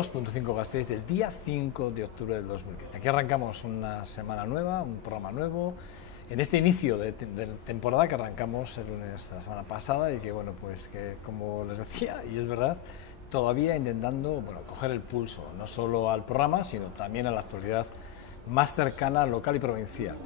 2.5 Gasteiz del día 5 de octubre del 2015. Aquí arrancamos una semana nueva, un programa nuevo, en este inicio de temporada que arrancamos el lunes de la semana pasada y que, bueno, pues que como les decía, y es verdad, todavía intentando, bueno, coger el pulso, no solo al programa, sino también a la actualidad más cercana, local y provincial.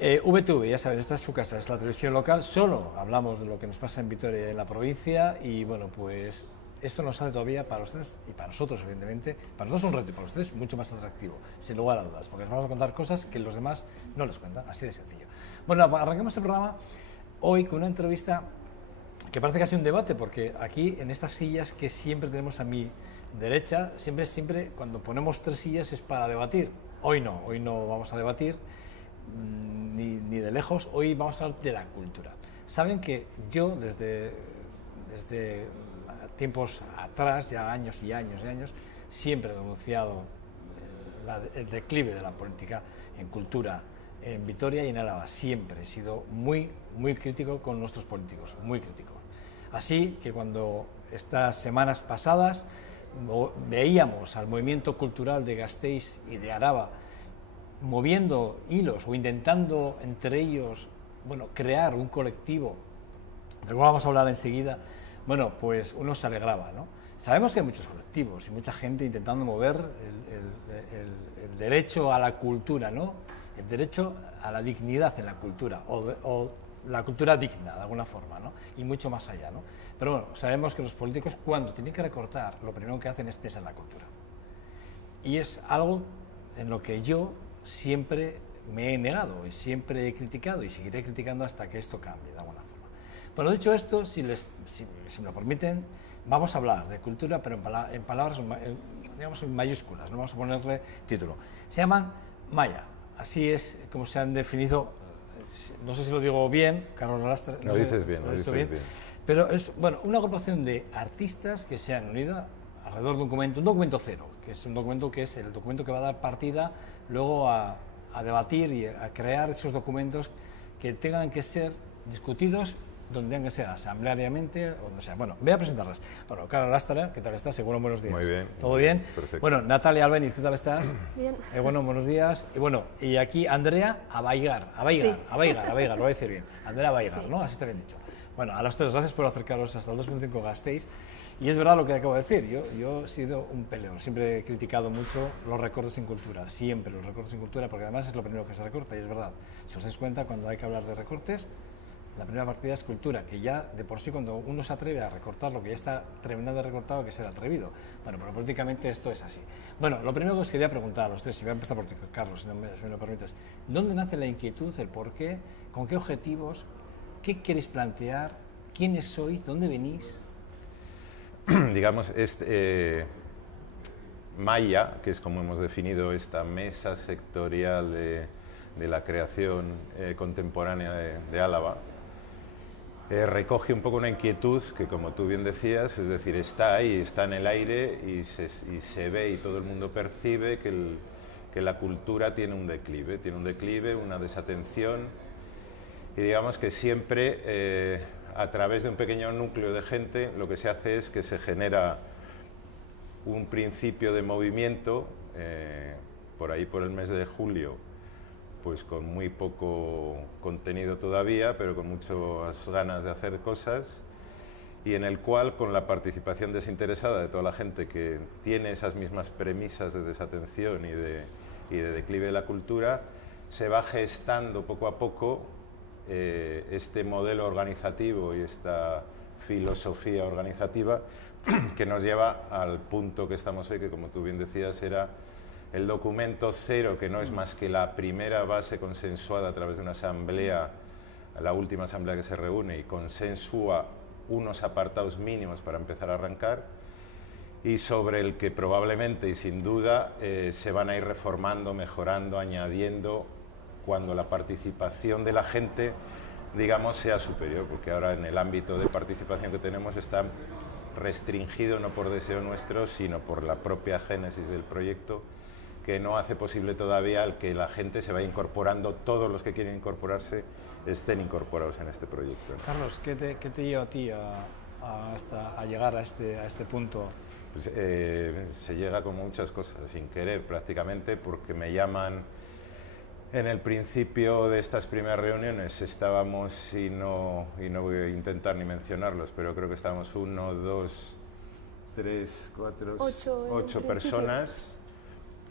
VTV, ya saben, esta es su casa, es la televisión local, solo hablamos de lo que nos pasa en Vitoria y en la provincia y, bueno, pues esto nos hace todavía para ustedes y para nosotros, evidentemente, para nosotros un reto y para ustedes mucho más atractivo, sin lugar a dudas, porque les vamos a contar cosas que los demás no les cuentan, así de sencillo. Bueno, arrancamos el programa hoy con una entrevista que parece casi un debate, porque aquí en estas sillas que siempre tenemos a mi derecha, siempre cuando ponemos tres sillas es para debatir. Hoy no vamos a debatir ni de lejos, hoy vamos a hablar de la cultura. Saben que yo desde tiempos atrás, ya años y años y años, siempre he denunciado el declive de la política en cultura en Vitoria y en Álava. Siempre he sido muy crítico con nuestros políticos, muy crítico. Así que cuando estas semanas pasadas veíamos al movimiento cultural de Gasteiz y de Araba moviendo hilos o intentando entre ellos, bueno, crear un colectivo, del cual vamos a hablar enseguida, bueno, pues uno se alegraba, ¿no? Sabemos que hay muchos colectivos y mucha gente intentando mover el derecho a la cultura, ¿no? El derecho a la dignidad en la cultura, o la cultura digna, de alguna forma, ¿no? Y mucho más allá, ¿no? Pero bueno, sabemos que los políticos, cuando tienen que recortar, lo primero que hacen es pensar en la cultura. Y es algo en lo que yo siempre me he negado y siempre he criticado y seguiré criticando hasta que esto cambie, de alguna forma. Bueno, dicho esto, si me lo permiten, vamos a hablar de cultura, pero en palabras, digamos, en mayúsculas, no vamos a ponerle título. Se llaman Maya, así es como se han definido, no sé si lo digo bien, Carlos Lastra. Lo dices bien, lo dices bien. Pero es, bueno, una agrupación de artistas que se han unido alrededor de un documento cero, que es un documento que es el documento que va a dar partida luego a debatir y a crear esos documentos que tengan que ser discutidos donde tengan que ser asambleariamente o donde sea. Bueno, voy a presentarlas. Bueno, Carlos Lastra, ¿qué tal estás? Seguro, buenos días. Muy bien. ¿Todo bien? Perfecto. Bueno, Natalia Albeniz, ¿qué tal estás? Bien. Bueno, buenos días. Y bueno, y aquí Andrea Abaigar, lo voy a decir bien. Andrea Abaigar, sí. ¿No? Así está bien dicho. Bueno, a los tres, gracias por acercaros hasta el 2.5 Gasteiz. Y es verdad lo que acabo de decir, yo he sido un peleón, siempre he criticado mucho los recortes en cultura, siempre los recortes en cultura, porque además es lo primero que se recorta, y es verdad. Si os dais cuenta, cuando hay que hablar de recortes, la primera partida es cultura, que ya de por sí cuando uno se atreve a recortar lo que ya está tremendamente recortado, hay que ser atrevido. Bueno, pero políticamente esto es así. Bueno, lo primero que os quería preguntar a los tres, y voy a empezar por ti, Carlos, si me lo permites, ¿dónde nace la inquietud, el por qué, con qué objetivos, qué queréis plantear, quiénes sois, dónde venís? Digamos, Maya, que es como hemos definido esta mesa sectorial de la creación contemporánea de Álava, recoge un poco una inquietud que, como tú bien decías, es decir, está ahí, está en el aire y se ve y todo el mundo percibe que la cultura tiene un declive, una desatención, y digamos que siempre a través de un pequeño núcleo de gente lo que se hace es que se genera un principio de movimiento por ahí por el mes de julio, pues con muy poco contenido todavía, pero con muchas ganas de hacer cosas, y en el cual, con la participación desinteresada de toda la gente que tiene esas mismas premisas de desatención y de declive de la cultura, se va gestando poco a poco este modelo organizativo y esta filosofía organizativa que nos lleva al punto que estamos hoy, que, como tú bien decías, era el documento cero, que no es más que la primera base consensuada a través de una asamblea, la última asamblea que se reúne y consensúa unos apartados mínimos para empezar a arrancar, y sobre el que probablemente y sin duda se van a ir reformando, mejorando, añadiendo cuando la participación de la gente, digamos, sea superior, porque ahora en el ámbito de participación que tenemos está restringido no por deseo nuestro, sino por la propia génesis del proyecto, que no hace posible todavía el que la gente se vaya incorporando, todos los que quieren incorporarse estén incorporados en este proyecto. Carlos, ¿qué te lleva a ti a a llegar a este punto? Pues, se llega con muchas cosas, sin querer prácticamente, porque me llaman. En el principio de estas primeras reuniones estábamos, y no voy a intentar ni mencionarlos, pero creo que estábamos 1, 2, 3, 4, 8 personas.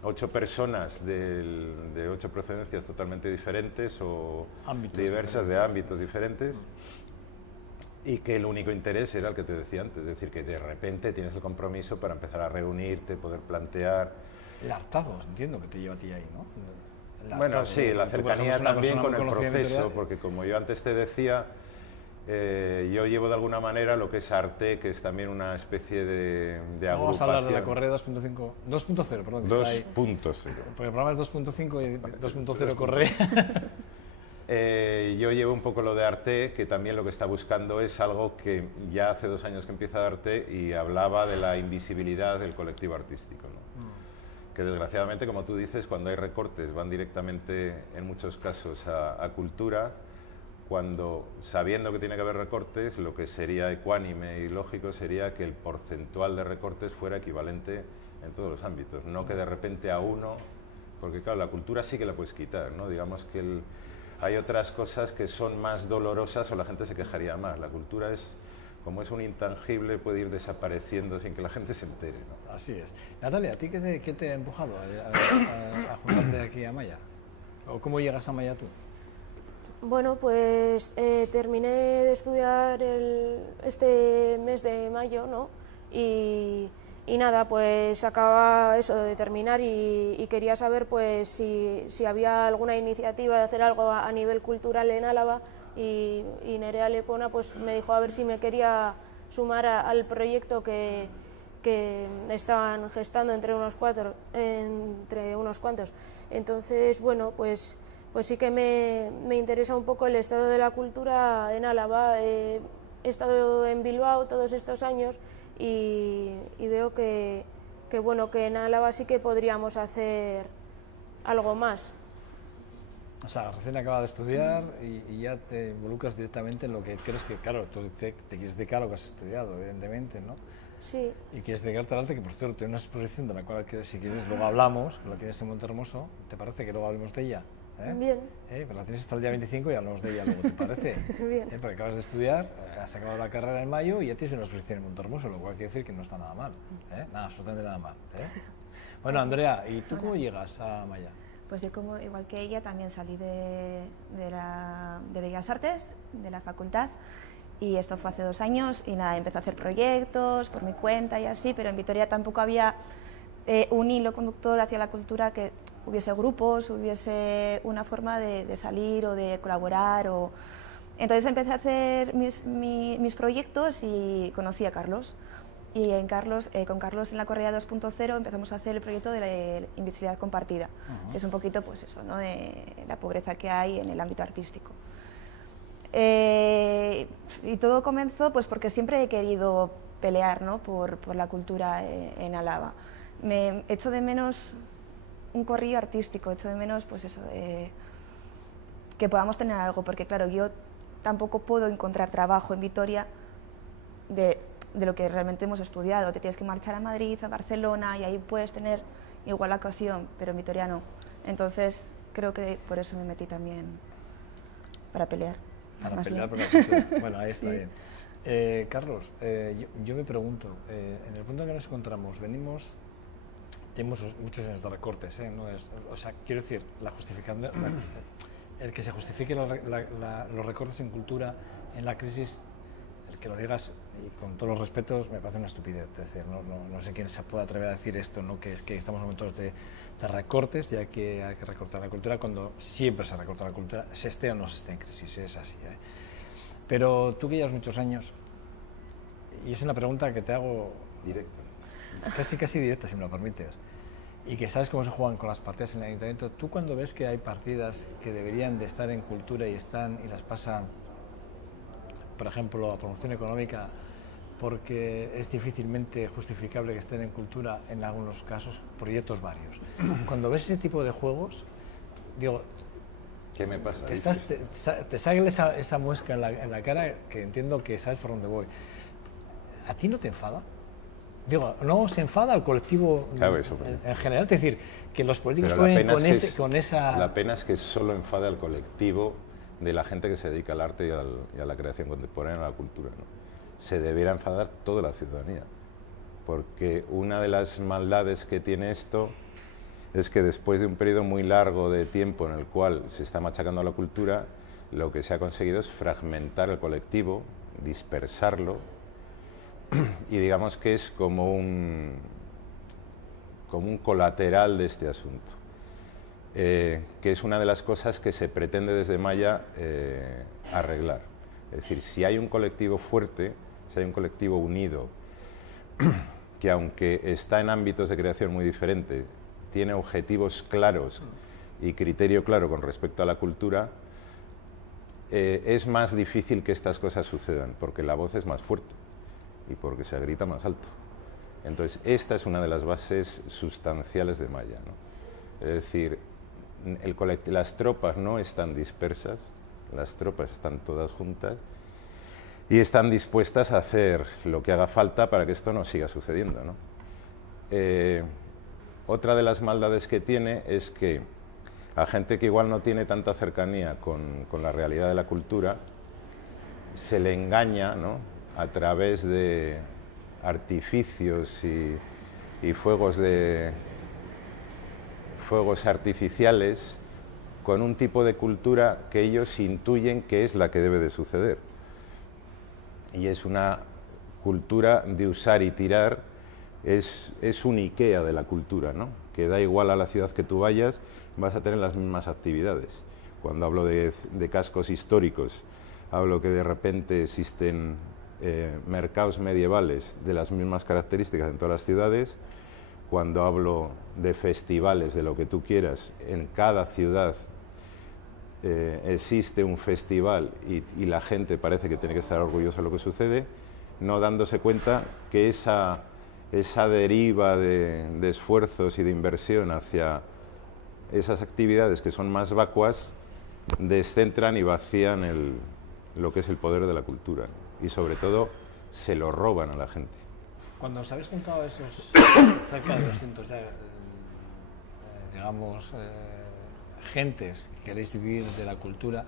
8 personas de 8 procedencias totalmente diferentes o diversas, de ámbitos diferentes, y que el único interés era el que te decía antes, es decir, que de repente tienes el compromiso para empezar a reunirte, poder plantear. El hartazgo, entiendo que te lleva a ti ahí, ¿no? Bueno, sí, la cercanía también con el proceso, porque como yo antes te decía, yo llevo de alguna manera lo que es Arte, que es también una especie de agrupación. Vamos a hablar de la Correa 2.0, perdón. 2.0. Porque el programa es 2.5 y 2.0 Correa. Yo llevo un poco lo de Arte, que también lo que está buscando es algo que ya hace 2 años que empieza Arte y hablaba de la invisibilidad del colectivo artístico, ¿no? Que desgraciadamente, como tú dices, cuando hay recortes van directamente en muchos casos a cultura, cuando, sabiendo que tiene que haber recortes, lo que sería ecuánime y lógico sería que el porcentual de recortes fuera equivalente en todos los ámbitos, no que de repente a uno, porque claro, la cultura sí que la puedes quitar, ¿no? Digamos que hay otras cosas que son más dolorosas o la gente se quejaría más. La cultura es, como es un intangible, puede ir desapareciendo sin que la gente se entere, ¿no? Así es. Natalia, ¿a ti qué te ha empujado a juntarte aquí a Maya? ¿O cómo llegas a Maya tú? Bueno, pues terminé de estudiar este mes de mayo, ¿no? Y nada, pues acababa eso de terminar y quería saber pues si había alguna iniciativa de hacer algo a nivel cultural en Álava, y Nerea Lepona pues me dijo a ver si me quería sumar al proyecto que estaban gestando entre unos cuantos. Entonces, bueno, pues sí que me interesa un poco el estado de la cultura en Álava. He estado en Bilbao todos estos años y veo que bueno, que en Álava sí que podríamos hacer algo más. O sea, recién acabas de estudiar y ya te involucras directamente en lo que crees que, claro, tú te quieres dedicar a lo que has estudiado, evidentemente, ¿no? Sí. Y quieres dedicarte al arte, que por cierto tiene una exposición de la cual, si quieres, luego hablamos, que la tienes en Montehermoso. ¿Te parece que luego hablemos de ella? Bien. Pero la tienes hasta el día 25 y hablamos de ella luego, ¿te parece? Bien. Porque acabas de estudiar, has acabado la carrera en mayo y ya tienes una exposición en Montehermoso, lo cual quiere decir que no está nada mal, nada, absolutamente nada mal. Bueno, Andrea, ¿y tú cómo llegas a Maya? Pues yo, como igual que ella, también salí de Bellas Artes, de la facultad, y esto fue hace 2 años, y nada, empecé a hacer proyectos por mi cuenta y así, pero en Vitoria tampoco había un hilo conductor hacia la cultura, que hubiese grupos, hubiese una forma de salir o de colaborar. Entonces empecé a hacer mis proyectos y conocí a Carlos. Y con Carlos en la Correa 2.0 empezamos a hacer el proyecto de la invisibilidad compartida, que es un poquito pues eso, ¿no? La pobreza que hay en el ámbito artístico. Y todo comenzó pues porque siempre he querido pelear, ¿no? por la cultura en Álava. Me echo de menos un corrillo artístico, echo de menos pues eso, que podamos tener algo, porque claro, yo tampoco puedo encontrar trabajo en Vitoria de lo que realmente hemos estudiado. Te tienes que marchar a Madrid, a Barcelona, y ahí puedes tener igual la ocasión, pero en Vitoria no. Entonces creo que por eso me metí también, para pelear. Para pelear por la cultura. Bueno, ahí está, sí. Bien. Carlos, yo me pregunto, en el punto en que nos encontramos, tenemos muchos años de recortes, ¿no? O sea, quiero decir, el que se justifique los recortes en cultura en la crisis, el que lo digas, y con todos los respetos, me parece una estupidez. Es decir, no sé quién se puede atrever a decir esto, ¿no? Que es que estamos en momentos de recortes, ya que hay que recortar la cultura cuando siempre se recorta la cultura, se esté o no se esté en crisis, es así. Pero tú que llevas muchos años, y es una pregunta que te hago directa, casi directa, si me lo permites, y que sabes cómo se juegan con las partidas en el ayuntamiento, tú cuando ves que hay partidas que deberían de estar en cultura y las pasan, por ejemplo, a promoción económica, porque es difícilmente justificable que estén en cultura, en algunos casos, proyectos varios. Cuando ves ese tipo de juegos, digo, ¿qué me pasa? Te sale esa muesca en la cara, que entiendo que sabes por dónde voy. ¿a ti no te enfada? Digo, ¿no se enfada al colectivo claro, eso, en general? Es decir, que los políticos pero jueguen con esa... La pena es que solo enfada al colectivo de la gente que se dedica al arte y a la creación contemporánea, a la cultura, ¿no? Se debiera enfadar toda la ciudadanía, porque una de las maldades que tiene esto es que después de un periodo muy largo de tiempo en el cual se está machacando a la cultura, lo que se ha conseguido es fragmentar el colectivo, dispersarlo, y digamos que es como un colateral de este asunto, que es una de las cosas que se pretende desde Maya arreglar. Es decir, si hay un colectivo fuerte, si hay un colectivo unido, que aunque está en ámbitos de creación muy diferentes, tiene objetivos claros y criterio claro con respecto a la cultura, es más difícil que estas cosas sucedan, porque la voz es más fuerte y porque se grita más alto. Entonces, esta es una de las bases sustanciales de Maya, ¿no? Es decir, las tropas no están dispersas, las tropas están todas juntas y están dispuestas a hacer lo que haga falta para que esto no siga sucediendo, ¿no? Otra de las maldades que tiene es que a gente que igual no tiene tanta cercanía con la realidad de la cultura, se le engaña, ¿no?, a través de artificios y fuegos artificiales, con un tipo de cultura que ellos intuyen que es la que debe de suceder. Y es una cultura de usar y tirar, es un IKEA de la cultura, ¿no?, que da igual a la ciudad que tú vayas, vas a tener las mismas actividades. Cuando hablo de cascos históricos, hablo que de repente existen mercados medievales de las mismas características en todas las ciudades. Cuando hablo de festivales, de lo que tú quieras, en cada ciudad existe un festival y la gente parece que tiene que estar orgullosa de lo que sucede, no dándose cuenta que esa deriva de esfuerzos y de inversión hacia esas actividades que son más vacuas descentran y vacían lo que es el poder de la cultura, y sobre todo se lo roban a la gente. Cuando os habéis juntado esos cerca de 200 ya, digamos, gentes que queréis vivir de la cultura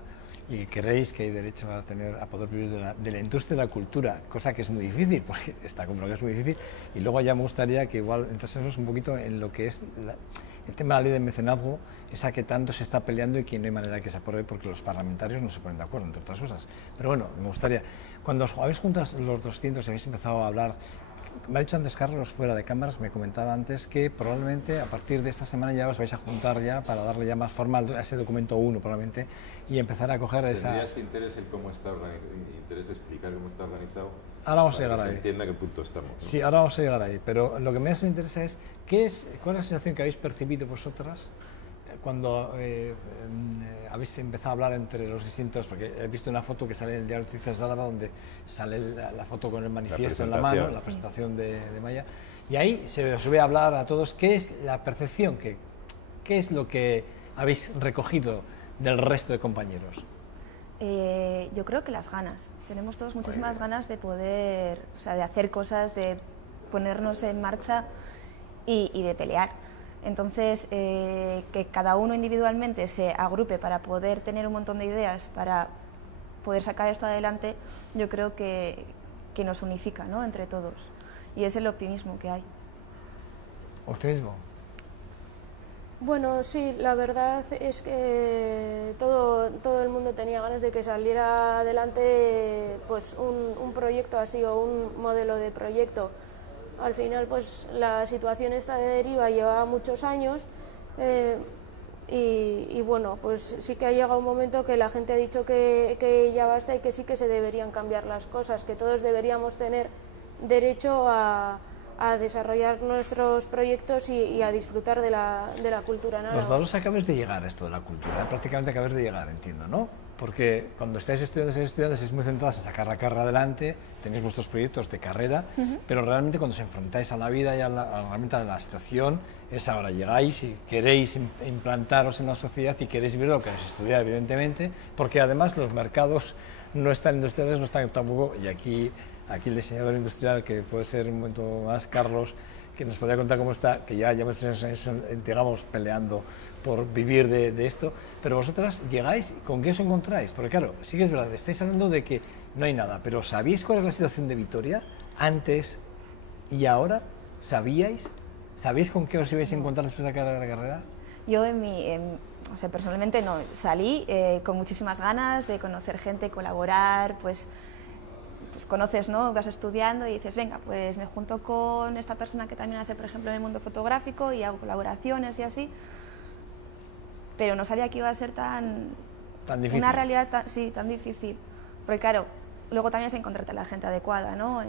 y que creéis que hay derecho a poder vivir de la industria de la cultura, cosa que es muy difícil, porque está como lo que es muy difícil, y luego ya me gustaría que igual entrásemos un poquito en lo que es el tema de la ley de mecenazgo, esa que tanto se está peleando y que no hay manera que se apruebe porque los parlamentarios no se ponen de acuerdo, entre otras cosas. Pero bueno, me gustaría, cuando os habéis juntado los 200 y habéis empezado a hablar, me ha dicho antes Carlos, fuera de cámaras, me comentaba antes que probablemente a partir de esta semana ya os vais a juntar ya para darle ya más forma a ese documento 1 probablemente y empezar a coger esa... ¿Tendrías que interés en cómo está explicar cómo está organizado? Ahora vamos a llegar ahí. Se entienda qué punto estamos, ¿no? Sí, ahora vamos a llegar ahí, pero lo que más me interesa es, ¿cuál es la sensación que habéis percibido vosotras cuando habéis empezado a hablar entre los distintos? Porque he visto una foto que sale en el diario Noticias de Álava donde sale la foto con el manifiesto en la mano, la presentación de Maya, y ahí se os ve a hablar a todos qué es la percepción, qué es lo que habéis recogido del resto de compañeros. Yo creo que las ganas. Tenemos todos muchísimas ganas de poder, o sea, de hacer cosas, de ponernos en marcha y de pelear. Entonces, que cada uno individualmente se agrupe para poder tener un montón de ideas, para poder sacar esto adelante, yo creo que nos unifica, ¿no?, entre todos. Y es el optimismo que hay. ¿Optimismo? Bueno, sí, la verdad es que todo el mundo tenía ganas de que saliera adelante pues un proyecto así o un modelo de proyecto. Al final pues la situación esta de deriva lleva muchos años y bueno, pues sí que ha llegado un momento que la gente ha dicho que ya basta y que sí que se deberían cambiar las cosas, que todos deberíamos tener derecho a desarrollar nuestros proyectos y a disfrutar de la cultura en Álava. Los dos acabáis de llegar a esto de la cultura, prácticamente acabáis de llegar, entiendo, ¿no? Porque cuando estáis estudiando estáis muy centrados en sacar la carrera adelante, tenéis vuestros proyectos de carrera, pero realmente cuando os enfrentáis a la vida y realmente a la situación, es ahora llegáis y queréis implantaros en la sociedad y queréis vivir lo que os estudiáis, evidentemente, porque además los mercados no están industriales, no están tampoco, y aquí aquí el diseñador industrial, que puede ser un momento más Carlos, que nos podría contar cómo está, que ya llevamos 3 años, digamos, peleando por vivir de esto, pero vosotras llegáis, ¿con qué os encontráis? Porque claro, sí que es verdad, estáis hablando de que no hay nada, pero ¿sabíais cuál es la situación de Vitoria antes y ahora? ¿Sabíais? ¿Sabéis con qué os ibais a encontrar después de acabar la carrera? Yo o sea, personalmente no, salí con muchísimas ganas de conocer gente, colaborar, pues conoces, ¿no? Vas estudiando y dices, venga, pues me junto con esta persona que también hace, por ejemplo, en el mundo fotográfico y hago colaboraciones y así, pero no sabía que iba a ser tan difícil. Una realidad tan difícil, porque claro, luego también es encontrarte a la gente adecuada, ¿no?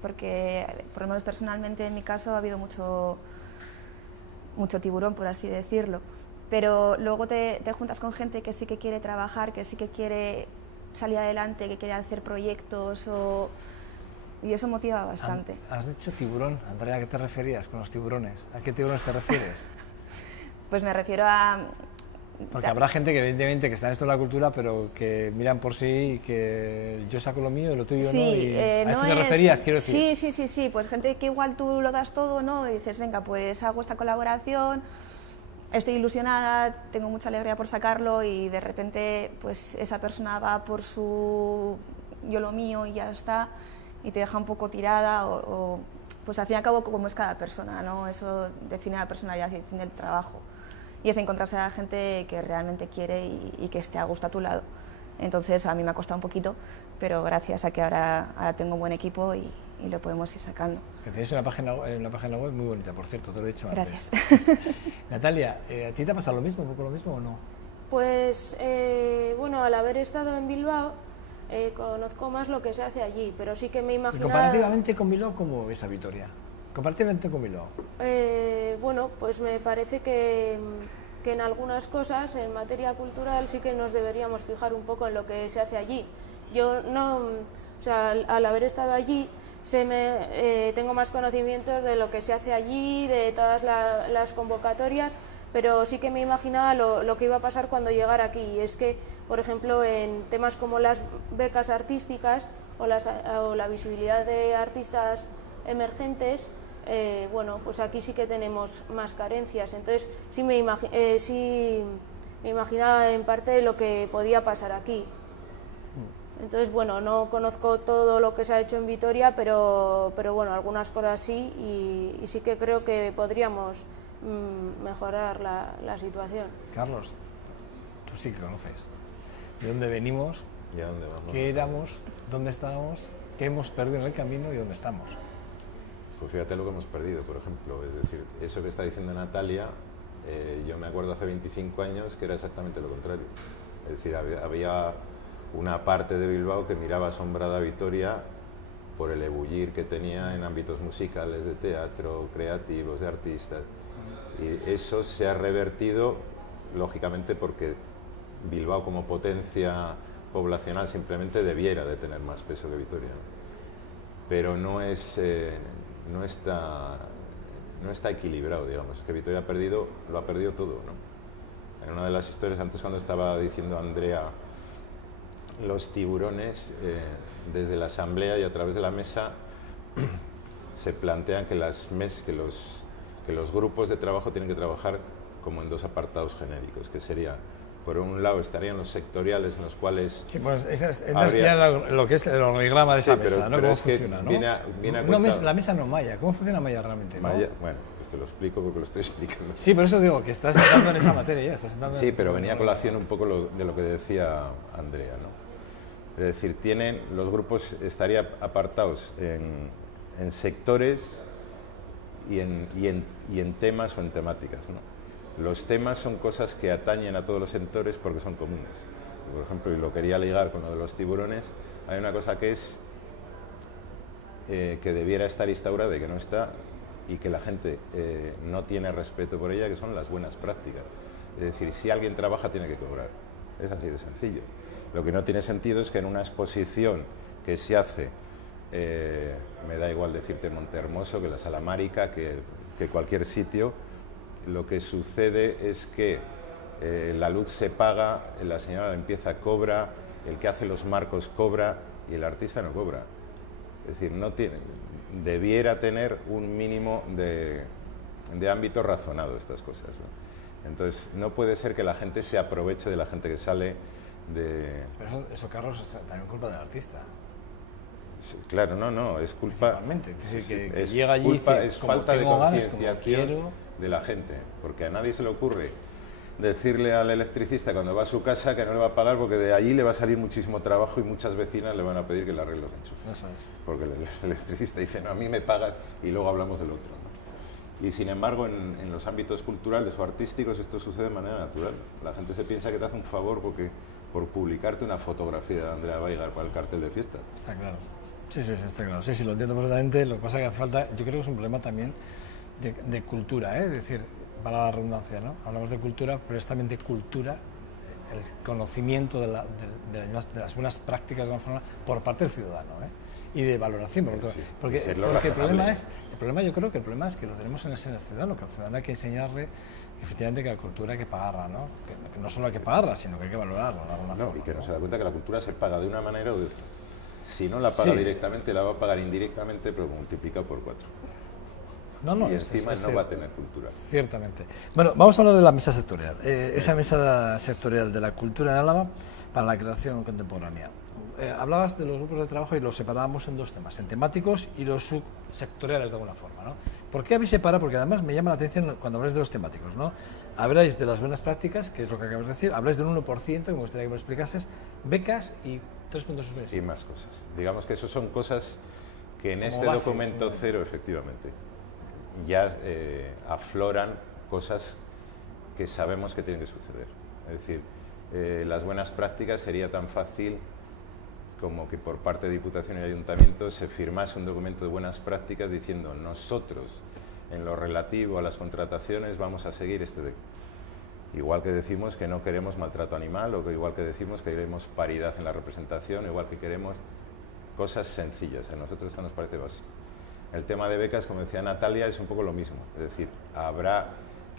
Porque, por lo menos personalmente en mi caso, ha habido mucho tiburón, por así decirlo, pero luego te juntas con gente que sí que quiere trabajar, que sí que quiere salir adelante, que quiere hacer proyectos, y eso motiva bastante. Has dicho tiburón, Andrea, ¿a qué te referías con los tiburones? ¿A qué tiburones te refieres? Pues me refiero a... Porque habrá gente que evidentemente que está en esto de la cultura, pero que miran por sí y que yo saco lo mío y lo tuyo sí, no. Y ¿a no esto te referías, quiero decir? Sí, pues gente que igual tú lo das todo, ¿no? Y dices, venga, pues hago esta colaboración, estoy ilusionada, tengo mucha alegría por sacarlo y de repente pues esa persona va por su yo lo mío y ya está y te deja un poco tirada pues al fin y al cabo como es cada persona, ¿no? Eso define la personalidad y define el trabajo y es encontrarse a la gente que realmente quiere y que esté a gusto a tu lado. Entonces a mí me ha costado un poquito, pero gracias a que ahora tengo un buen equipo y lo podemos ir sacando. Que tenéis una página web muy bonita, por cierto, te lo he dicho antes. Gracias. Natalia, ¿a ti te ha pasado lo mismo, un poco lo mismo o no? Pues bueno, al haber estado en Bilbao, conozco más lo que se hace allí, pero sí que me imaginaba... ¿Y comparativamente con Bilbao, cómo ves a Vitoria? Comparativamente con Bilbao. Bueno, pues me parece que en algunas cosas, en materia cultural, sí que nos deberíamos fijar un poco en lo que se hace allí. Yo no, o sea, al haber estado allí, tengo más conocimientos de lo que se hace allí, de todas las convocatorias, pero sí que me imaginaba lo que iba a pasar cuando llegara aquí. Y es que, por ejemplo, en temas como las becas artísticas o la visibilidad de artistas emergentes, bueno, pues aquí sí que tenemos más carencias. Entonces sí me imaginaba en parte lo que podía pasar aquí. Entonces, bueno, no conozco todo lo que se ha hecho en Vitoria, pero bueno, algunas cosas sí, y sí que creo que podríamos mejorar la situación. Carlos, tú sí que conoces. ¿De dónde venimos? ¿Y a dónde vamos? ¿Qué éramos? ¿Dónde estábamos? ¿Qué hemos perdido en el camino y dónde estamos? Pues fíjate lo que hemos perdido, por ejemplo. Es decir, eso que está diciendo Natalia, yo me acuerdo hace 25 años que era exactamente lo contrario. Es decir, había una parte de Bilbao que miraba asombrada a Vitoria por el ebullir que tenía en ámbitos musicales, de teatro, creativos, de artistas. Y eso se ha revertido, lógicamente, porque Bilbao como potencia poblacional simplemente debiera de tener más peso que Vitoria. Pero no está equilibrado, digamos. Es que Vitoria lo ha perdido todo, ¿no? En una de las historias, antes cuando estaba diciendo Andrea los tiburones, desde la asamblea y a través de la mesa se plantean que los grupos de trabajo tienen que trabajar como en 2 apartados genéricos, que sería, por un lado estarían los sectoriales en los cuales... Sí, pues ya lo que es el organigrama de esa mesa, ¿no? ¿Cómo funciona? ¿no? Viene a cuenta... La mesa no Maya, ¿cómo funciona Maya realmente? Maya, ¿no? Bueno, pues te lo explico porque lo estoy explicando. Sí, por eso digo que estás entrando en esa materia ya. Sí, pero venía a colación un poco de lo que decía Andrea, ¿no? Es decir, los grupos estarían apartados en sectores y en temas o en temáticas, ¿no? Los temas son cosas que atañen a todos los sectores porque son comunes. Por ejemplo, y lo quería ligar con lo de los tiburones, hay una cosa que es que debiera estar instaurada y que no está, y que la gente no tiene respeto por ella, que son las buenas prácticas. Es decir, si alguien trabaja tiene que cobrar. Es así de sencillo. Lo que no tiene sentido es que en una exposición que se hace, me da igual decirte Montehermoso, que la Sala Márica, que cualquier sitio, lo que sucede es que la luz se paga, la señora de limpieza cobra, el que hace los marcos cobra y el artista no cobra. Es decir, no tiene, debiera tener un mínimo de ámbito razonado estas cosas, ¿no? Entonces, no puede ser que la gente se aproveche de la gente que sale de... Pero eso, Carlos, es también culpa del artista. Sí, claro, no, es culpa... Es decir, que es llega allí culpa, y dice, es como falta de tengo ganas, concienciación de la gente, porque a nadie se le ocurre decirle al electricista cuando va a su casa que no le va a pagar porque de allí le va a salir muchísimo trabajo y muchas vecinas le van a pedir que le arregle los enchufes. Eso es. Porque el electricista dice, no, a mí me pagas y luego hablamos del otro, ¿no? Y sin embargo, en los ámbitos culturales o artísticos esto sucede de manera natural. La gente se piensa que te hace un favor por publicarte una fotografía de Andrea Weigar para el cartel de fiesta. Está claro. Sí, está claro. Sí, lo entiendo perfectamente. Lo que pasa es que hace falta, yo creo que es un problema también de cultura, ¿eh? Es decir, para la redundancia, ¿no? Hablamos de cultura, pero es también de cultura el conocimiento de las buenas prácticas de alguna forma por parte del ciudadano, ¿eh? Y de valoración, porque el problema yo creo que el problema es que lo tenemos en el ciudadano, que al ciudadano hay que enseñarle que efectivamente que la cultura hay que pagarla, ¿no? Que no solo hay que pagarla, sino que hay que valorarla de alguna forma, y que no se da cuenta que la cultura se paga de una manera o de otra. Si no la paga directamente, la va a pagar indirectamente, pero multiplicado por 4. Y encima no va a tener cultura. Ciertamente. Bueno, vamos a hablar de la mesa sectorial. Esa mesa sectorial de la cultura en Álava para la creación contemporánea. Hablabas de los grupos de trabajo y los separábamos en dos temas, en temáticos y los subsectoriales de alguna forma, ¿no? ¿Por qué habéis separado? Porque además me llama la atención cuando habláis de los temáticos, ¿no? Habláis de las buenas prácticas, que es lo que acabas de decir, habláis del 1%, que me gustaría que me lo explicases, becas y 3 puntos suspensivos. Y más cosas. Digamos que eso son cosas que en este documento cero, efectivamente, ya afloran cosas que sabemos que tienen que suceder. Es decir, las buenas prácticas sería tan fácil como que por parte de Diputación y Ayuntamiento se firmase un documento de buenas prácticas diciendo nosotros en lo relativo a las contrataciones vamos a seguir igual que decimos que no queremos maltrato animal o que igual que decimos que queremos paridad en la representación, igual que queremos cosas sencillas. A nosotros esto nos parece básico. El tema de becas, como decía Natalia, es un poco lo mismo. Es decir, habrá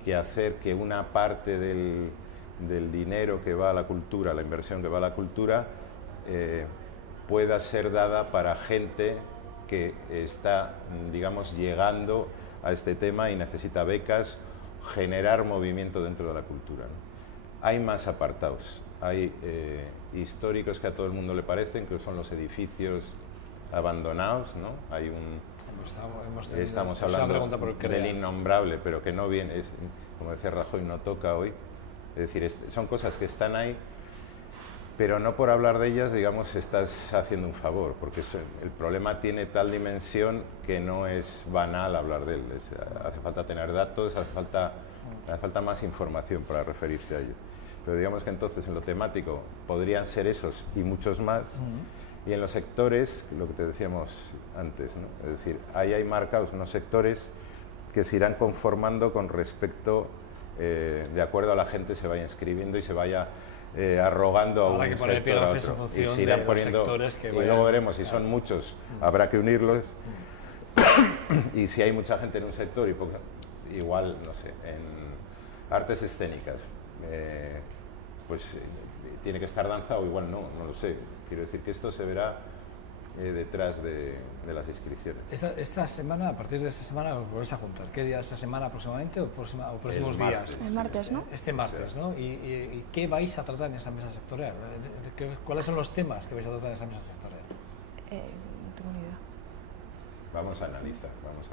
que hacer que una parte del dinero que va a la cultura, la inversión que va a la cultura, pueda ser dada para gente que está, digamos, llegando a este tema y necesita becas, generar movimiento dentro de la cultura, ¿no? Hay más apartados. Hay históricos que a todo el mundo le parecen, que son los edificios abandonados, ¿no? Hay estamos hablando del innombrable, pero que no viene, como decía Rajoy, no toca hoy. Es decir, son cosas que están ahí, pero no por hablar de ellas, digamos, estás haciendo un favor, porque el problema tiene tal dimensión que no es banal hablar de él. Hace falta tener datos, hace falta más información para referirse a ello. Pero digamos que entonces en lo temático podrían ser esos y muchos más. Y en los sectores, lo que te decíamos antes, ¿no? Es decir, ahí hay marcados unos sectores que se irán conformando con respecto, de acuerdo a la gente se vaya inscribiendo y se vaya arrogando a un sector a otro. Y se irán poniendo, y luego veremos si son muchos, habrá que unirlos. Y si hay mucha gente en un sector, igual, no sé, en artes escénicas, pues tiene que estar danza o igual no lo sé. Quiero decir que esto se verá detrás de las inscripciones. Esta semana, a partir de esta semana, os volvéis a juntar. ¿Qué día esta semana aproximadamente o próximos días? El martes, ¿no? Este martes, ¿no? ¿Y qué vais a tratar en esa mesa sectorial? ¿Cuáles son los temas que vais a tratar en esa mesa sectorial? No tengo ni idea. Vamos a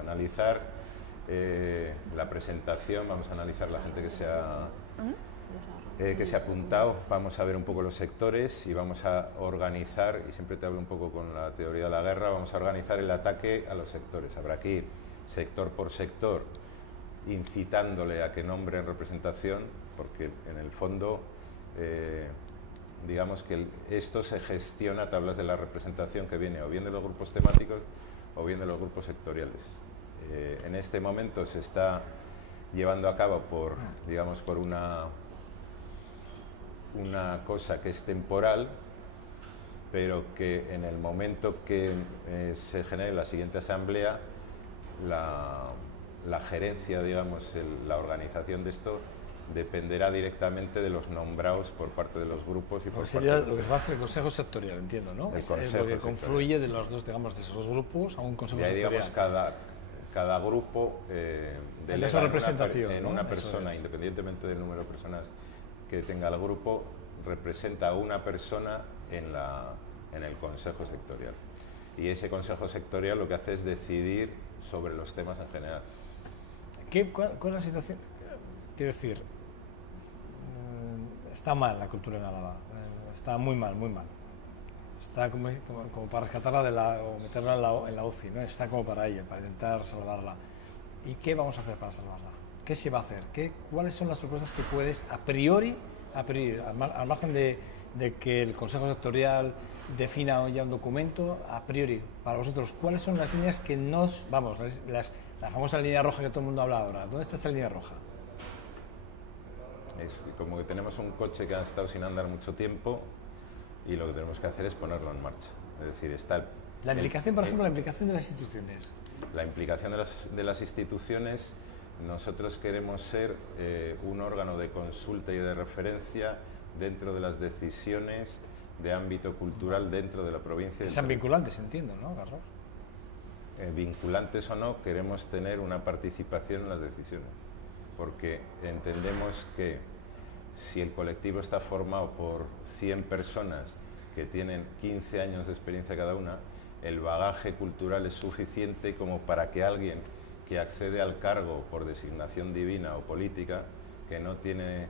analizar la presentación, vamos a analizar la gente que se ha apuntado, vamos a ver un poco los sectores y vamos a organizar, y siempre te hablo un poco con la teoría de la guerra, vamos a organizar el ataque a los sectores. Habrá que ir sector por sector incitándole a que nombre en representación, porque en el fondo digamos que esto se gestiona a tablas de la representación que viene o bien de los grupos temáticos o bien de los grupos sectoriales. En este momento se está llevando a cabo por una cosa que es temporal, pero que en el momento que se genere la siguiente asamblea, la gerencia, digamos, la organización de esto dependerá directamente de los nombrados por parte de los grupos y por Pues parte sería de lo que se va a hacer el Consejo Sectorial, entiendo, ¿no? Es lo que confluye de los dos, digamos, de esos dos grupos a un Consejo Sectorial. Digamos, cada grupo delega representación, en una persona, independientemente del número de personas que tenga el grupo, representa a una persona en el Consejo Sectorial. Y ese Consejo Sectorial lo que hace es decidir sobre los temas en general. ¿Cuál es la situación? Quiero decir, está mal la cultura en Álava, está muy mal, muy mal. Está como para rescatarla o meterla en la UCI, ¿no? Está como para ello, para intentar salvarla. ¿Y qué vamos a hacer para salvarla? ¿Qué se va a hacer? ¿Cuáles son las propuestas que puedes, a priori, al margen de que el Consejo Sectorial defina ya un documento, a priori, para vosotros, cuáles son las líneas que la famosa línea roja que todo el mundo habla ahora? ¿Dónde está esa línea roja? Es como que tenemos un coche que ha estado sin andar mucho tiempo y lo que tenemos que hacer es ponerlo en marcha. Es decir, está la implicación, por ejemplo, la implicación de las instituciones. La implicación de las instituciones, nosotros queremos ser un órgano de consulta y de referencia dentro de las decisiones de ámbito cultural dentro de la provincia. Que sean vinculantes, entiendo, ¿no, Carlos? Vinculantes o no, queremos tener una participación en las decisiones, porque entendemos que si el colectivo está formado por 100 personas que tienen 15 años de experiencia cada una, el bagaje cultural es suficiente como para que alguien que accede al cargo por designación divina o política, que no tiene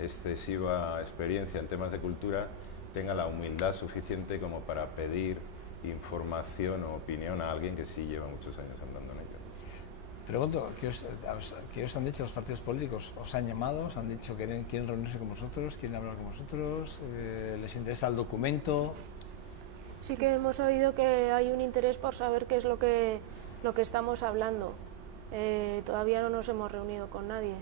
excesiva experiencia en temas de cultura, tenga la humildad suficiente como para pedir información o opinión a alguien que sí lleva muchos años andando en ello. Pregunto, ¿qué os han dicho los partidos políticos? ¿Os han llamado? ¿Os han dicho que quieren reunirse con vosotros? ¿Quieren hablar con vosotros? ¿Les interesa el documento? Sí que hemos oído que hay un interés por saber qué es lo que estamos hablando. Todavía no nos hemos reunido con nadie.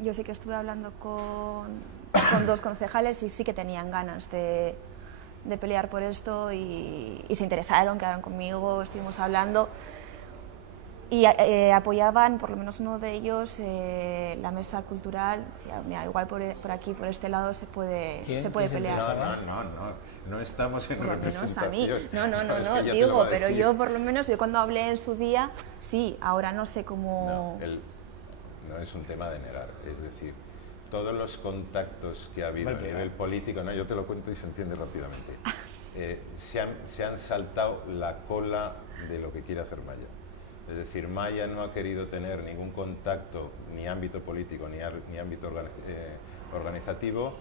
Yo sí que estuve hablando con dos concejales y sí que tenían ganas de pelear por esto y se interesaron, quedaron conmigo, estuvimos hablando y apoyaban, por lo menos uno de ellos, la mesa cultural. Decía, mira, igual por aquí, por este lado se puede pelear. No estamos en por lo menos a mí. representación. No, digo, pero yo por lo menos, yo cuando hablé en su día, sí, ahora no sé cómo... No es un tema de negar, es decir, todos los contactos que ha habido a nivel político, yo te lo cuento y se entiende rápidamente, se han saltado la cola de lo que quiere hacer Maya. Es decir, Maya no ha querido tener ningún contacto, ni ámbito político, ni ámbito organizativo,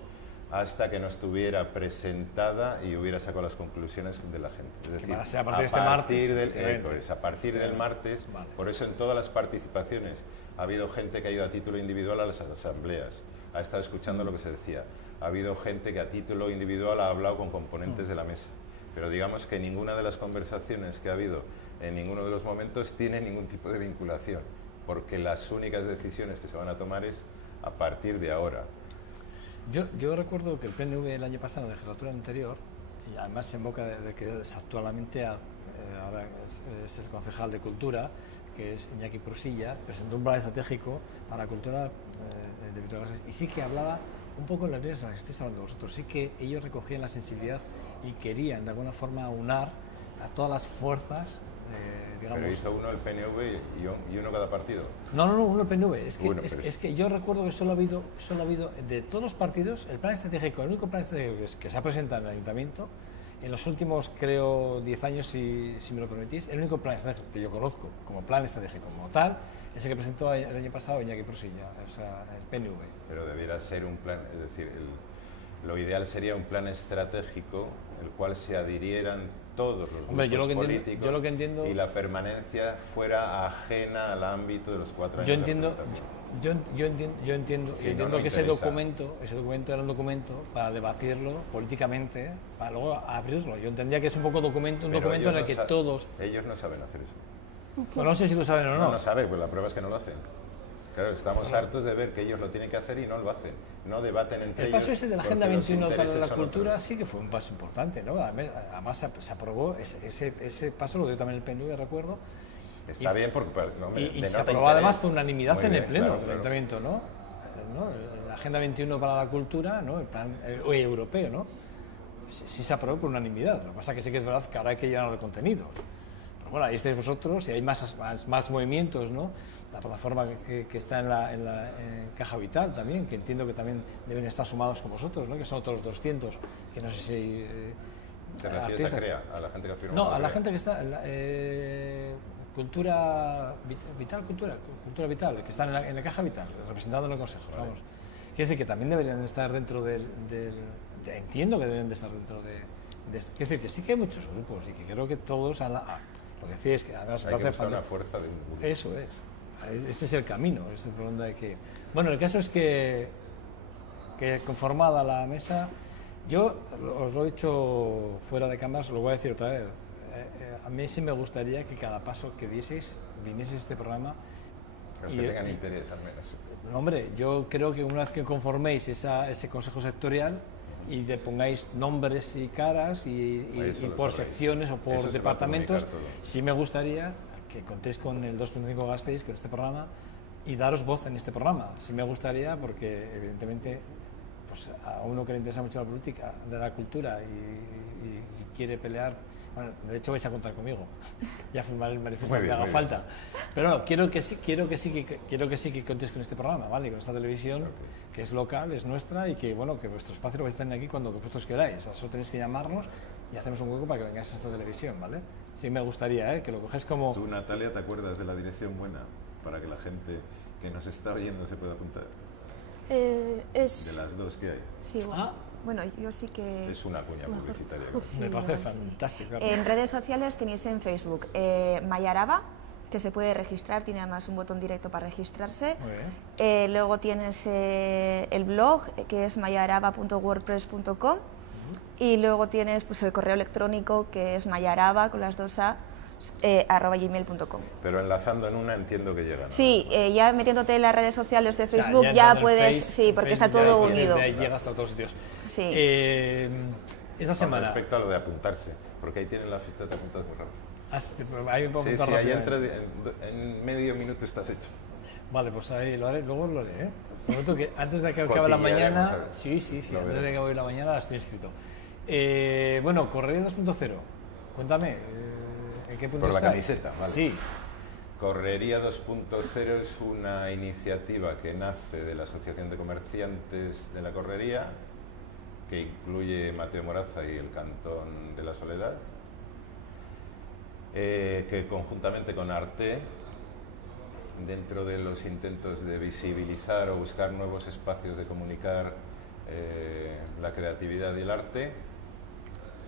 hasta que no estuviera presentada y hubiera sacado las conclusiones de la gente. Es decir, a partir a partir del martes, vale. Por eso en todas las participaciones ha habido gente que ha ido a título individual a las asambleas, ha estado escuchando lo que se decía, ha habido gente que a título individual ha hablado con componentes de la mesa, pero digamos que ninguna de las conversaciones que ha habido en ninguno de los momentos tiene ningún tipo de vinculación, porque las únicas decisiones que se van a tomar es a partir de ahora. Yo recuerdo que el PNV el año pasado, en la legislatura anterior, y además en boca de que es actualmente ahora es el concejal de Cultura, que es Iñaki Prusilla, presentó un plan estratégico para la cultura de Vitoria-Gasteiz, y sí que hablaba un poco en las líneas en las que estáis hablando vosotros. Sí que ellos recogían la sensibilidad y querían de alguna forma aunar a todas las fuerzas, digamos... Pero hizo uno el PNV y uno cada partido. No, uno el PNV. Es que yo recuerdo que solo ha habido de todos los partidos el plan estratégico, el único plan estratégico que se ha presentado en el Ayuntamiento en los últimos, creo, 10 años, si me lo permitís. El único plan estratégico que yo conozco como plan estratégico como tal es el que presentó el año pasado Iñaki Prusilla, o sea, el PNV. Pero debiera ser un plan, es decir, lo ideal sería un plan estratégico el cual se adhirieran todos los grupos políticos yo lo que entiendo, y la permanencia fuera ajena al ámbito de los 4 años. Yo entiendo que ese documento era un documento para debatirlo políticamente, para luego abrirlo. Yo entendía que es un documento en el que todos... Ellos no saben hacer eso. Pues no sé si lo saben o no. No saben, pues la prueba es que no lo hacen. Claro, estamos hartos de ver que ellos lo tienen que hacer y no lo hacen. No debaten entre ellos. El paso de la Agenda 21 para la cultura sí que fue un paso importante, ¿no? Además se aprobó ese paso, lo dio también el PNV, recuerdo. Está bien porque... Y se aprobó además por unanimidad en el Pleno del Ayuntamiento, ¿no? La Agenda 21 para la Cultura, ¿no? El plan europeo, ¿no? Sí se aprobó por unanimidad. Lo que pasa es que sí que es verdad que ahora hay que llenarlo de contenidos. Pero bueno, ahí estáis vosotros y hay más movimientos, ¿no? La plataforma que está en Caja Vital también, que entiendo que también deben estar sumados con vosotros, ¿no? Que son otros 200, que no sé si... ¿Te refieres a CREA? ¿A la gente que ha firmado? No, a la gente que está... Cultura Vital, que están en la Caja Vital, representando en el Consejo, vale. Vamos. Quiere decir que también deberían estar dentro entiendo que deberían de estar dentro de esto. Quiere decir que sí que hay muchos grupos y que creo que todos lo que decía es que además hay que buscar una fuerza de un grupo. Eso es. Ese es el camino, es por donde hay que ir. Bueno, el caso es que conformada la mesa, yo os lo he dicho fuera de cámaras, lo voy a decir otra vez. A mí sí me gustaría que cada paso que dieseis viniese este programa. Los que tengan interés, al menos. Hombre, yo creo que una vez que conforméis ese consejo sectorial y le pongáis nombres y caras y por secciones o por departamentos, sí me gustaría que contéis con el 2.5 Gasteiz, con este programa, y daros voz en este programa. Sí me gustaría porque, evidentemente, pues a uno que le interesa mucho la política, de la cultura y quiere pelear, bueno, de hecho vais a contar conmigo, ya firmaré el manifiesto que haga falta. Pero no, quiero que sí que contéis con este programa, ¿vale? Con esta televisión, que es local, es nuestra, y que, bueno, que vuestro espacio lo vais a tener aquí cuando vosotros queráis. O sea, solo tenéis que llamarnos y hacemos un hueco para que vengáis a esta televisión, ¿vale? Sí me gustaría, que lo coges como... ¿Tú, Natalia, te acuerdas de la dirección buena para que la gente que nos está oyendo se pueda apuntar? De las dos que hay. Sí, bueno, yo sí que... Es una cuña publicitaria. Sí, me parece fantástico. En redes sociales tenéis en Facebook Mayaraba, que se puede registrar, tiene además un botón directo para registrarse. Luego tienes el blog, que es mayaraba.wordpress.com. Y luego tienes pues el correo electrónico, que es mayaraba con las dos a @gmail.com. Pero enlazando en una entiendo que llega, ¿no? Sí, ya metiéndote en las redes sociales de Facebook, o sea, ya puedes, sí, porque está todo unido. Ahí llegas a otros sitios. Sí. Esta semana. Con respecto a lo de apuntarse, porque ahí tienen la ficha de apuntas muy rápido. Ahí me puedo apuntar ahí entras, en medio minuto estás hecho. Vale, pues ahí lo haré, luego lo haré, Prometo que antes de que acabe la mañana, sí, antes de que acabe la mañana estoy inscrito. Bueno, Correría 2.0, cuéntame, ¿en qué punto Por estás? la camiseta, vale. Sí. Correría 2.0 es una iniciativa que nace de la Asociación de Comerciantes de la Correría, que incluye Mateo Moraza y el Cantón de la Soledad, que conjuntamente con Arte, dentro de los intentos de visibilizar o buscar nuevos espacios de comunicar la creatividad y el arte,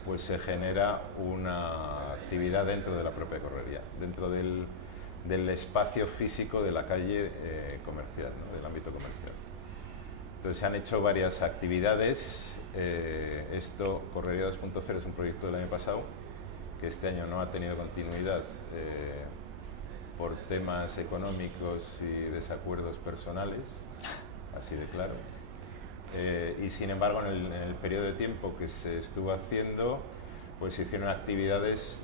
pues se genera una actividad dentro de la propia correría, dentro del espacio físico de la calle comercial, ¿no? Del ámbito comercial. Entonces se han hecho varias actividades. Correría 2.0 es un proyecto del año pasado, que este año no ha tenido continuidad por temas económicos y desacuerdos personales, así de claro. Y sin embargo, en el periodo de tiempo que se estuvo haciendo, pues se hicieron actividades,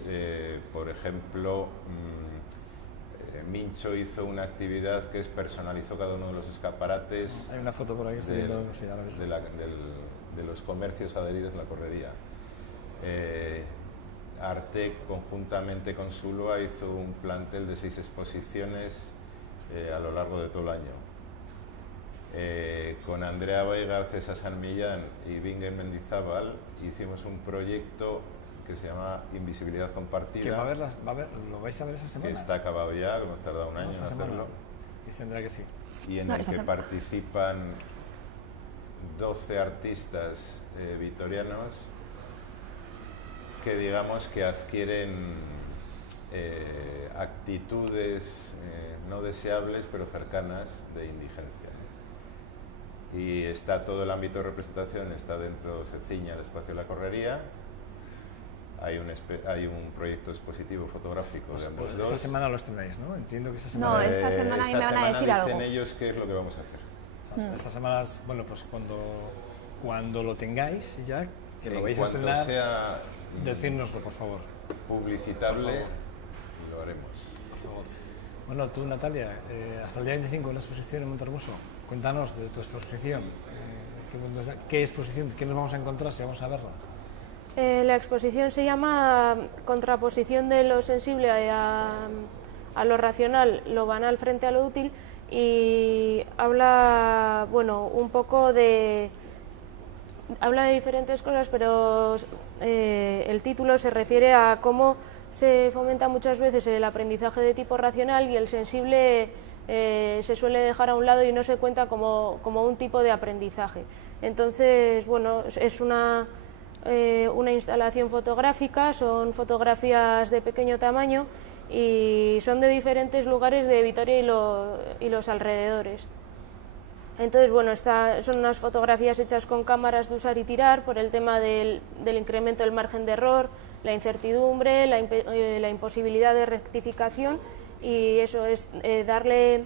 por ejemplo, Mincho hizo una actividad que personalizó cada uno de los escaparates. Hay una foto por ahí que estoy viendo, sí, ahora mismo. De los comercios adheridos a la correría. Arte, conjuntamente con Zulua, hizo un plantel de 6 exposiciones a lo largo de todo el año. Con Andrea Veiga, César San Millán y Bingen Mendizábal hicimos un proyecto que se llama Invisibilidad Compartida. Que ¿lo vais a ver esa semana? Que está acabado ya, que hemos tardado un año en hacerlo. Dice Andrea que sí. Y en el que participan 12 artistas vitorianos que digamos que adquieren actitudes no deseables pero cercanas de indigencia. Y está todo el ámbito de representación, está dentro, se ciña el espacio de la correría. Hay un proyecto expositivo fotográfico de ambos dos. Esta semana los tendréis, ¿no? Entiendo que esta semana... No, esta semana a mí me van a decir algo. Dicen ellos qué es lo que vamos a hacer. Estas semanas, bueno, pues cuando lo tengáis ya, que lo vais a estrenar, sea, decírnoslo, por favor. Publicitable, lo haremos. por favor. Bueno, tú, Natalia, hasta el día 25 en la exposición en Montermoso, cuéntanos de tu exposición. ¿Qué exposición, qué nos vamos a encontrar si vamos a verla? La exposición se llama Contraposición de lo sensible a lo racional, lo banal frente a lo útil, y habla, bueno, un poco de... Habla de diferentes cosas, pero el título se refiere a cómo se fomenta muchas veces el aprendizaje de tipo racional y el sensible se suele dejar a un lado y no se cuenta como un tipo de aprendizaje. Entonces, bueno, es una instalación fotográfica, son fotografías de pequeño tamaño y son de diferentes lugares de Vitoria y los alrededores. Entonces, bueno, son unas fotografías hechas con cámaras de usar y tirar por el tema del incremento del margen de error, la incertidumbre, la imposibilidad de rectificación, y eso es darle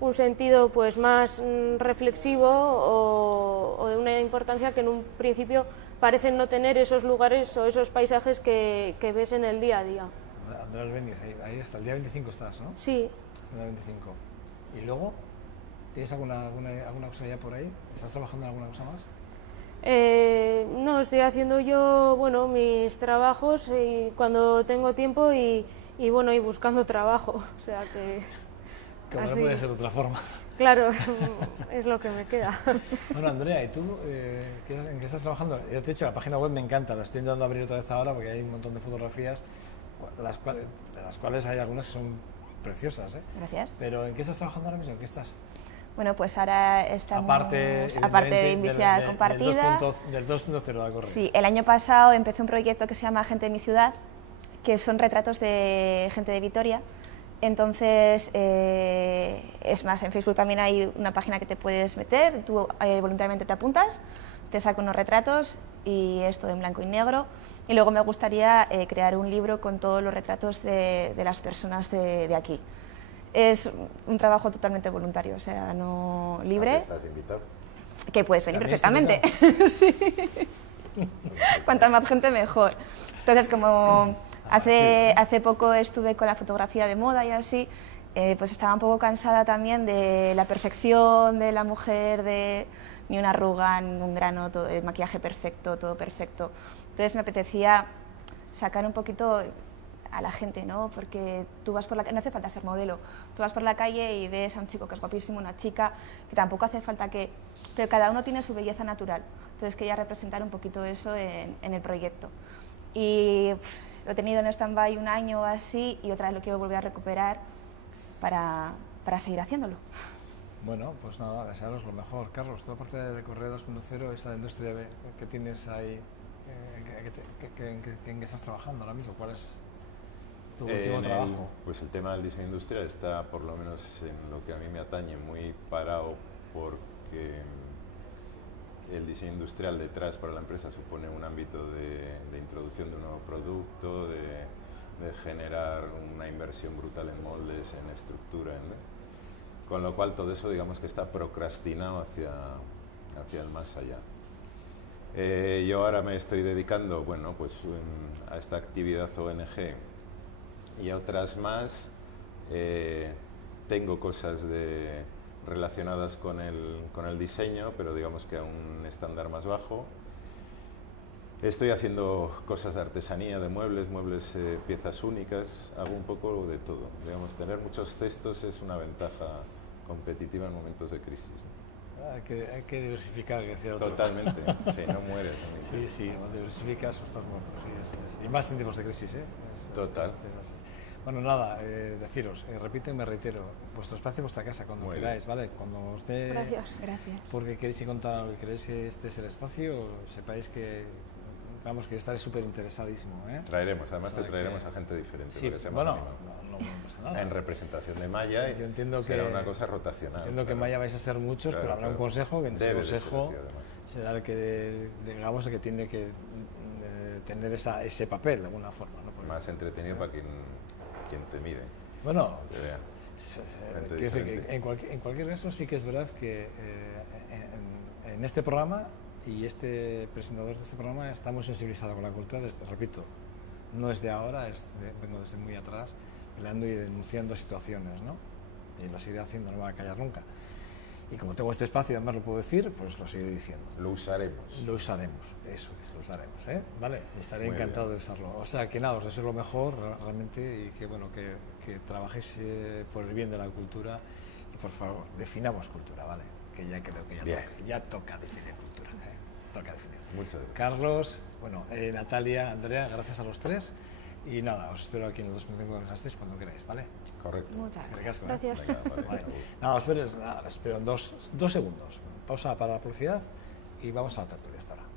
un sentido pues más reflexivo o de una importancia que en un principio parecen no tener esos lugares o esos paisajes que ves en el día a día. Andrea Albéniz, ahí hasta el día 25 estás, ¿no? Sí. Hasta el día 25. ¿Y luego? ¿Tienes alguna cosa ya por ahí? ¿Estás trabajando en alguna cosa más? No, estoy haciendo yo, bueno, mis trabajos y cuando tengo tiempo y bueno, y buscando trabajo, o sea que... Como así. no puede ser de otra forma. Claro, es lo que me queda. Bueno, Andrea, ¿y tú en qué estás trabajando? Ya te he dicho, la página web me encanta, la estoy intentando abrir otra vez ahora porque hay un montón de fotografías, de las cuales hay algunas que son preciosas, ¿eh? Gracias. Pero ¿en qué estás trabajando ahora mismo? ¿En qué estás? Bueno, pues ahora estamos... Aparte de Invisibilidad Compartida. Del 2.0 de la corrida. Sí, el año pasado empecé un proyecto que se llama Gente de mi ciudad, que son retratos de gente de Vitoria. Entonces, es más, en Facebook también hay una página que te puedes meter, tú voluntariamente te apuntas, te saco unos retratos y es todo en blanco y negro. Y luego me gustaría crear un libro con todos los retratos de las personas de aquí. Es un trabajo totalmente voluntario, o sea, no libre. ¿Estás invitado? Que puedes venir perfectamente. Sí. Cuanta más gente, mejor. Entonces, como hace poco estuve con la fotografía de moda y así, pues estaba un poco cansada también de la perfección de la mujer, de ni una arruga, ningún grano, todo, el maquillaje perfecto, todo perfecto. Entonces me apetecía sacar un poquito a la gente, ¿no? Porque tú vas por la calle, no hace falta ser modelo, tú vas por la calle y ves a un chico que es guapísimo, una chica, que tampoco hace falta que... Pero cada uno tiene su belleza natural, entonces quería representar un poquito eso en el proyecto. Y lo he tenido en stand-by un año o así y otra vez lo quiero volver a recuperar para seguir haciéndolo. Bueno, pues nada, desearos lo mejor. Carlos, toda parte de Correo 2.0, esa industria que tienes ahí, ¿en qué estás trabajando ahora mismo? ¿Cuál es tu último trabajo? Pues el tema del diseño industrial está, por lo menos en lo que a mí me atañe, muy parado porque el diseño industrial detrás para la empresa supone un ámbito de introducción de un nuevo producto, de generar una inversión brutal en moldes, en estructura, con lo cual todo eso digamos que está procrastinado hacia el más allá. Yo ahora me estoy dedicando, bueno, pues a esta actividad ONG y a otras más. Tengo cosas relacionadas con el diseño, pero digamos que a un estándar más bajo. Estoy haciendo cosas de artesanía, de muebles, piezas únicas, hago un poco de todo. Digamos, tener muchos cestos es una ventaja competitiva en momentos de crisis. Hay que diversificar, que decía otro. Totalmente, sí, no mueres. Sí, o diversificas o estás muerto. Sí, y más en tiempos de crisis, ¿eh? Total. Es así. Bueno, nada, deciros, repito y me reitero, vuestro espacio, vuestra casa, cuando queráis, ¿vale? Cuando os dé... Gracias. Porque queréis contar algo y queréis que este es el espacio, sepáis que, vamos, que yo estaré súper interesadísimo, ¿eh? Traeremos, además te traeremos a gente diferente. Sí, bueno, no pasa nada. En representación de Maya, yo entiendo será que, una cosa rotacional. Entiendo que en Maya vais a ser muchos, pero habrá un consejo, que en ese consejo será el que, digamos, el que tiene que tener ese papel de alguna forma, ¿no? Porque, más entretenido para quien te mire. Bueno, quiero decir que en cualquier caso sí que es verdad que en este programa y este presentador de este programa está muy sensibilizado con la cultura, repito, no es de ahora, vengo desde muy atrás, peleando y denunciando situaciones, ¿no? Y lo seguiré haciendo, no me voy a callar nunca. Y como tengo este espacio y además lo puedo decir, pues lo seguiré diciendo. Lo usaremos. Lo usaremos, eso es, lo usaremos, ¿eh? Vale, estaré Muy encantado bien. de usarlo. O sea, que nada, os deseo lo mejor realmente y que, bueno, que trabajéis por el bien de la cultura y, por favor, definamos cultura, ¿vale? Que ya creo que ya toca definir cultura, ¿eh? Toca definir. Muchas gracias. Carlos, bueno, Natalia, Andrea, gracias a los tres y nada, os espero aquí en el 2005 en Gasteiz cuando queráis, ¿vale? Correcto. Muchas Gracias. Gracias. Venga, vale, Vale. agur. Nada, espero en dos segundos. Pausa para la publicidad y vamos a la tertulia hasta ahora.